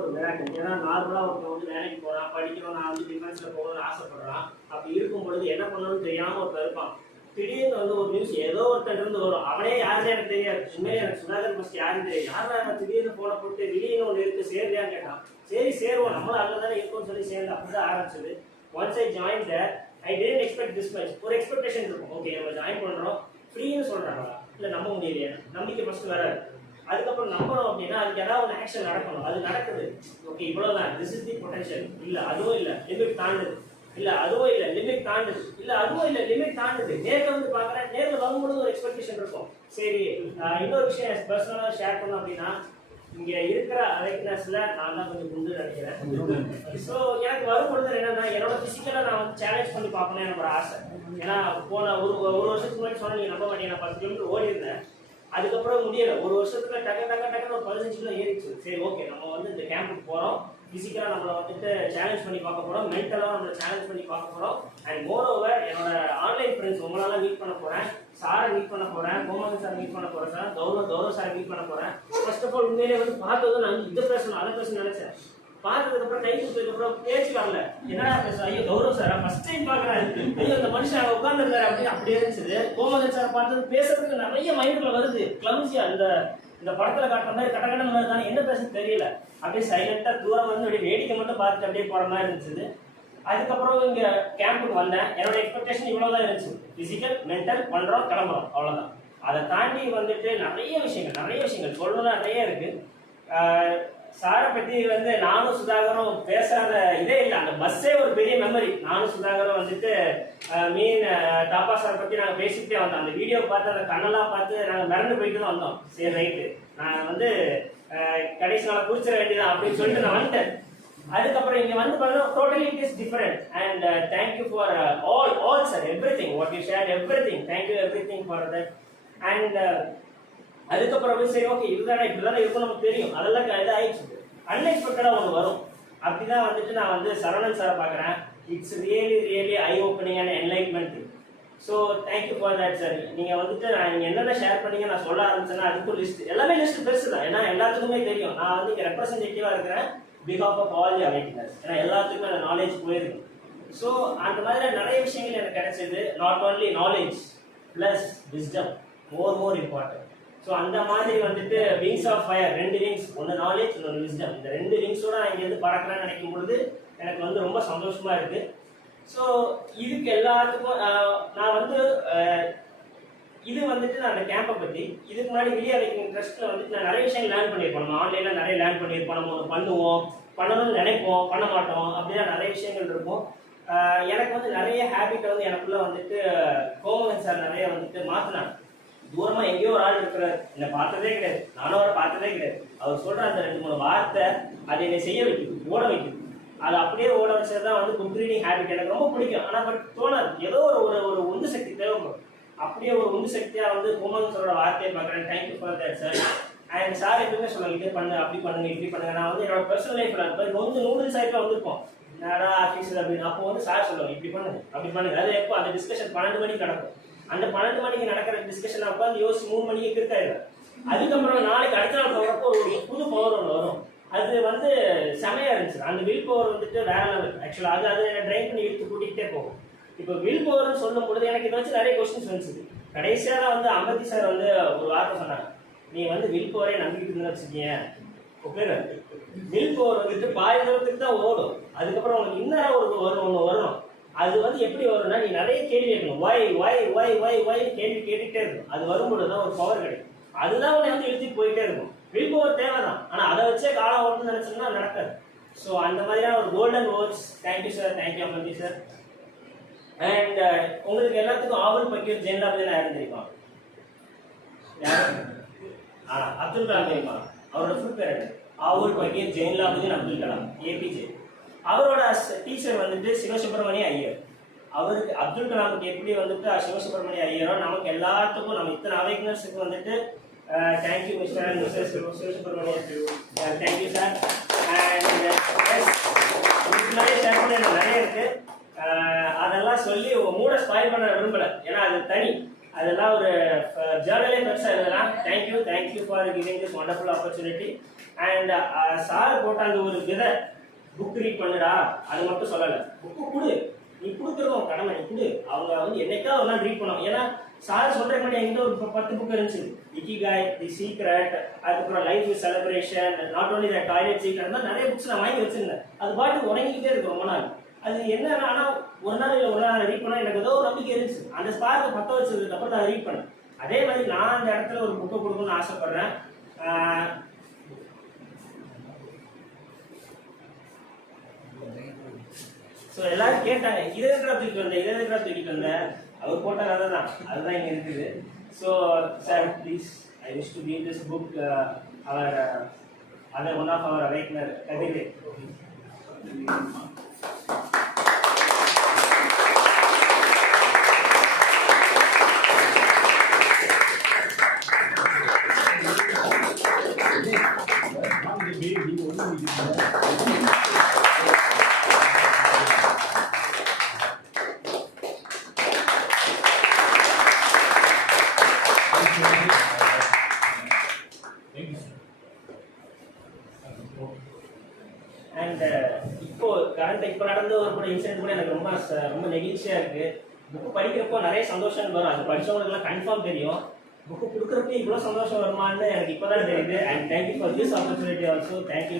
ஒரு மிராக்கிள். ஏன்னா நார்மலாக ஒருத்தர் வந்து வேலைக்கு போகிறான், படிக்கிறோம், நான் வந்து டிஃபென்ஸில் போகணும்னு ஆசைப்படுறான். அப்படி இருக்கும் பொழுது என்ன பண்ணணும்னு தெரியாமல் ஒருத்தர் இருப்பான். திடீர்னு வந்து ஒரு நியூஸ் ஏதோ ஒருத்தர் இருந்து வரும், அவனே யாருன்னு எனக்கு தெரியாது. உண்மையிலே எனக்கு சுதாகர் ஃபஸ்ட் யாரும் தெரியாது. யாரும் திடீர்னு போன போட்டு திடீர்னு ஒன்று இருக்குது சேருறியான்னு கேட்டான். சரி சேருவோம், நம்மளும் அதில் தானே இருக்கும்னு சொல்லி சேர்ந்து அப்படி தான் ஆரம்பிச்சது. Once I join there I didn't expect this much. ஒரு எக்ஸ்பெக்டேஷன் இருக்கும், ஓகே நம்ம ஜாயின் பண்ணுறோம், ஃப்ரீன்னு சொல்கிறாங்களா, இல்லை நம்ப முடியலையா, நம்பிக்கை ஃபஸ்ட்டு வராது. அதுக்கப்புறம் நம்பணும் அப்படின்னா அதுக்கு ஏதாவது ஒரு ஆக்ஷன் நடக்கணும். அது நடக்குது, ஓகே இவ்வளோதான், திஸ் இஸ் தி பொட்டன்ஷியல், இல்லை அதுவும் இல்லை லிமிட் தாண்டுது, இல்லை அதுவும் இல்லை லிமிட் தாண்டுது, இல்லை அதுவும் இல்லை லிமிட் தாண்டுது. நேரில் வந்து பார்க்குறேன், நேரில் வரும்பொழுது ஒரு எக்ஸ்பெக்டேஷன் இருக்கும். சரி இன்னொரு விஷயம் பர்சனலாக ஷேர் பண்ணோம் அப்படின்னா, இங்கே இருக்கிற அவேக்னஸில் நான் தான் கொஞ்சம் குண்டு நினைக்கிறேன். ஸோ எனக்கு வரும்பொழுது என்னன்னா, என்னோட ஃபிசிக்கலாக நான் வந்து சேலஞ்ச் பண்ணி பார்க்கணும் எனக்கு ஒரு ஆசை. ஏன்னா போன ஒரு வருஷத்துக்கு முன்னாடி சொன்னால் நீங்கள் நம்ப மாட்டீங்க, நான் 10 கிலோமீட்டர் ஓடி இருந்தேன். அதுக்கப்புறம் முடியலை, ஒரு வருஷத்துல டக்குன்னு ஒரு 15 கிலோ ஏறிச்சு. சரி ஓகே நம்ம வந்து இந்த கேம்புக்கு போகிறோம், ஃபிசிக்கலாக நம்மளை வந்துட்டு சேலஞ்ச் பண்ணி பார்க்க போகிறோம், மென்டலாக நம்மளை சேலஞ்ச் பண்ணி பார்க்க போகிறோம். அண்ட் மோர் ஓவர் என்னோட ஆன்லைன் ஃப்ரெண்ட்ஸ் உங்களால் மீட் பண்ண போகிறேன், சாரை மீட் பண்ண போகிறேன், கோமகன் சார் மீட் பண்ண போகிறேன், சார் கௌரவ் சாரை மீட் பண்ண போகிறேன். ஃபர்ஸ்ட் ஆஃப் ஆல் உண்மையிலே வந்து பார்த்ததும் நான் இதை பேசணும் அதை பேசணும்னு நினச்சேன். பார்த்ததுக்கப்புறம் கை கொடுத்ததுக்கப்புறம் பேச்சு வரல, என்னடா பேசுகிறேன், ஐயோ கௌரவ் சார் ஃபர்ஸ்ட் டைம் பார்க்குறாரு, ஐயோ இந்த மனுஷன் உட்காந்துருந்தாரு அப்படியே இருந்துச்சு. கோமகன் சார் பார்த்தது பேசுறதுக்கு நிறைய மைண்டுக்குள்ள வருது, கிளம்ஸியா இந்த படத்துல காட்டுற மாதிரி கடகடன் மாதிரி தானே, என்ன பேசுறது தெரியல, அப்படியே சைலண்டா தூரம் வந்து அப்படியே வேடிக்கை மட்டும் பார்த்துட்டு அப்படியே போற மாதிரி இருந்துச்சு. அதுக்கப்புறம் இங்க கேம்புக்கு வந்தேன், என்னோட எக்ஸ்பெக்டேஷன் இவ்வளவுதான் இருந்துச்சு, பிசிக்கல் மென்டல் பண்றோம் கிளம்புறோம் அவ்வளவுதான். அதை தாண்டி வந்துட்டு நிறைய விஷயங்கள் சொல்லணும், நிறைய இருக்கு. சாரை பத்தி வந்து நானும் சுதாகரும் பேசாத இதே இல்லை, அந்த பஸ்ஸே ஒரு பெரிய மெமரி. நானும் சுதாகரும் வந்துட்டு டாப்பா சார் பத்தி நாங்கள் பேசிக்கிட்டே வந்தோம். அந்த வீடியோ பார்த்து அந்த கண்ணெல்லாம் பார்த்து நாங்கள் மிரண்டு போயிட்டு தான் வந்தோம். சரி ரைட்டு நான் வந்து கடைசி நாளை குறிச்சிட வேண்டியதான் அப்படின்னு சொல்லிட்டு நான் வந்துட்டேன். அதுக்கப்புறம் இங்கே வந்து பார்த்தீங்கன்னா totally it is different. And thank you for all sir everything what you share everything, thank you everything for that. And அதுக்கப்புறம் சரி ஓகே இதுதானே இப்படிதானே இருக்கும் நமக்கு தெரியும், அதெல்லாம் இதாகிடுச்சு. அன்எக்ஸ்பெக்டடாக ஒன்று வரும். அப்படிதான் வந்துட்டு நான் வந்து சரவணன் சாரை பார்க்குறேன். It's really I opening and enlightenment. So thank you for that sir. நீங்கள் வந்துட்டு நீங்கள் என்னென்ன ஷேர் பண்ணீங்க நான் சொல்ல ஆரம்பிச்சேன்னா அதுக்கும் லிஸ்ட் எல்லாமே லிஸ்ட் பெருசு தான். ஏன்னா எல்லாத்துக்குமே தெரியும் நான் வந்து இங்கே ரெப்ரஸன்டேட்டிவாக இருக்கிறேன் பிகாஸ் ஆஃப் ஆல் தி அவேக்னஸ். ஏன்னா எல்லாத்துக்குமே அந்த நாலேஜ் போயிருக்கு. ஸோ அந்த மாதிரி நிறைய விஷயங்கள் எனக்கு கிடைச்சது. Not only knowledge plus wisdom, more important. So அந்த மாதிரி வந்துட்டு விங்ஸ் ஆஃப் ஃபயர், 2 விங்ஸ், ஒன்று நாலேஜ் இன்னொன்று விஸ்டம். இந்த 2 விங்ஸோட நான் இங்கேருந்து பறக்கலாம்னு நினைக்கும் பொழுது எனக்கு வந்து ரொம்ப சந்தோஷமா இருக்கு. ஸோ இதுக்கு எல்லாத்துக்கும் நான் வந்து இது வந்துட்டு நான் அந்த கேம்பை பற்றி இதுக்கு முன்னாடி வெளியே வைக்கிற ட்ரஸ்ட்டில் வந்துட்டு நான் நிறைய விஷயங்கள் லேர்ன் பண்ணியிருப்போம். நம்ம ஆன்லைனில் நிறைய லேர்ன் பண்ணியிருப்போம். நம்ம பண்ணுவோம், பண்ணணும்னு நினைப்போம், பண்ண மாட்டோம், அப்படின்னா நிறைய விஷயங்கள் இருக்கும். எனக்கு வந்து நிறைய ஹேபிட்டை வந்து எனக்குள்ள வந்துட்டு கோமகன் சார் நிறைய வந்துட்டு மாற்றினாங்க. தூரமா எங்கேயோ ஒரு ஆள் இருக்கிறார், என்னை பார்த்ததே கிடையாது, நானும் அவரை பார்த்ததே கிடையாது. அவர் சொல்ற அந்த 2-3 வார்த்தை அதை என்னை செய்ய வைக்குது, ஓட வைக்குது. அது அப்படியே ஓட வச்சதுதான் வந்து புக் ரீடிங் ஹேபிட் எனக்கு ரொம்ப பிடிக்கும். ஆனால் பட் தோணாது, ஏதோ ஒரு உந்து சக்தி தேவைப்படும். அப்படியே ஒரு உந்து சக்தியா வந்து கோமகன் சாரோட வார்த்தையை பார்க்குறேன். Thank you for that sir. And sir எப்பவுமே சொல்லுவாங்க இது பண்ணு, அப்படி பண்ணுங்க, இப்படி பண்ணுங்க. நான் வந்து என்னோட பர்சனல் லைஃப்ல வந்து நூடுல்ஸ் ஆகிட்டு வந்திருப்போம் நேரா ஆஃபீஸில் அப்படின்னு. அப்போ வந்து சார் சொல்லுவாங்க இப்படி பண்ணுங்க, அப்படி பண்ணுங்க. அது எப்போ அந்த டிஸ்கஷன் 12 மணிக்கு நடக்கும். அந்த 12 மணிக்கு நடக்கிற டிஸ்கஷன் உட்காந்து யோசிச்சு 3 மணிக்கு கிருக்காயிடும். அதுக்கப்புறம் நாளைக்கு அடுத்த நாள் போகிறப்போ ஒரு புது பவர் ஒன்று வரும். அது வந்து செமையா இருந்துச்சு. அந்த வில் பவர் வந்துட்டு வேற லெவல். ஆக்சுவலாக அது என்ன ட்ரைன் பண்ணி இழுத்து கூட்டிகிட்டே போகும். இப்போ வில் பவர்னு சொல்லும் பொழுது எனக்கு இதை வச்சு நிறைய கொஸ்டின்ஸ் வந்துச்சு. கடைசியாக தான் வந்து அம்பத்தி சார் வந்து ஒரு வார்த்தை சொன்னாங்க, நீ வந்து வில் பவரே நம்பிக்கிட்டு இருந்தா வச்சுக்கீங்க, வில் பவர் வந்துட்டு பாதி தூரத்துக்கு தான் ஓடும். அதுக்கப்புறம் உங்களுக்கு இன்னும் ஒன்று வரணும். அது வந்து எப்படி வரும்னா நீ நிறைய கேள்வி கேட்கணும், ஒய் கேள்வி கேட்டுக்கிட்டே இருக்கும். அது வரும்பொழுது தான் ஒரு பவர் கிடைக்கும். அதுதான் உன்னை வந்து எழுதிட்டு போயிட்டே இருக்கும். வில் பவர் தேவைதான், ஆனால் அதை வச்சே காலம் ஓட்டுன்னு நினைச்சோம்னா நடக்காது. ஸோ அந்த மாதிரியான ஒரு golden words. Thank you sir, thank you அம்பந்தி சார். அண்ட் உங்களுக்கு எல்லாத்துக்கும் ஆவல் பக்கீர் ஜெயலலிதா யாரும் தெரியுமா? அப்துல் கலாம் தெரியுமா? அவரோட ஃபுல் பேர் ஆவூல் பக்கீர் ஜெயலலிதா அப்துல் கலாம், ஏபிஜே. அவரோட டீச்சர் வந்துட்டு சிவசுப்பிரமணிய ஐயர். அவருக்கு அப்துல் கலாமுக்கு எப்படி வந்துட்டு சிவசுப்பிரமணிய ஐயரோ நமக்கு எல்லாத்துக்கும் நம்ம இத்தனை அவேக்னஸுக்கு வந்துட்டு thank you mister and mister Sivasubramaniya, thank you sir. And நிறைய ஷேர் பண்ண நிறைய இருக்கு. அதெல்லாம் சொல்லி மூட ஸ்பாயில் பண்ண விரும்பல, ஏன்னா அது தனி, அதெல்லாம் ஒரு ஜேர்னலே பெருசாக எழுதலாம். Thank you. Thank you for giving this wonderful opportunity. And sir போட்ட அந்த ஒரு விதை, புக் ரீட் பண்ணுடா அது மட்டும் சொல்லலை, புக்கு கொடு, நீ கொடுக்குறதும் கடமை, நீ கொடு. அவங்க வந்து என்னைக்காவது ஒரு நாள் ரீட் பண்ணுவோம். ஏன்னா சார் சொல்ற மாதிரி எங்கிட்ட ஒரு 10 புக் இருந்துச்சு. இக்கிகாய், தி சீக்ரெட், அதுக்கப்புறம் life is celebration, not only the toilet secret, அந்த நிறைய புக்ஸ் நான் வாங்கி வச்சிருந்தேன். அது பாட்டு உறங்கிக்கிட்டே இருக்கும் ரொம்ப நாள். அது என்ன, ஆனால் ஒரு நாள் இல்லை ஒரு நாள் ரீட் பண்ணால் எனக்கு ஏதோ ஒரு நம்பிக்கை இருந்துச்சு. அந்த ஸ்பார்க்கை பற்ற வச்சதுக்கு அப்புறம் நான் ரீட் பண்ணேன். அதே மாதிரி நான் அந்த இடத்துல ஒரு புக்கை கொடுக்கணும்னு ஆசைப்படுறேன். ஸோ எல்லாரும் கேட்டாங்க, இதை எதுக்குறா தூக்கிட்டு வந்தேன், அவர் போட்ட கதை தான், அதுதான் இங்கே இருக்குது. So sir please, I wish to read this book, our other one of our awakener கதிரே. அண்ட் இப்போ நடந்த ஒரு இன்சிடென்ட் கூட எனக்கு ரொம்ப நெகிழ்ச்சியா இருக்கு. புக்கு படிக்கிறப்போ நிறைய சந்தோஷம் வரும். அது படிச்சவங்களுக்குலாம் கன்ஃபார்ம் தெரியும். புக்கு கொடுக்குறப்ப இவ்வளோ சந்தோஷம் வருமானு எனக்கு இப்போதான் தெரியுது. And thank you for this opportunity also. Thank you.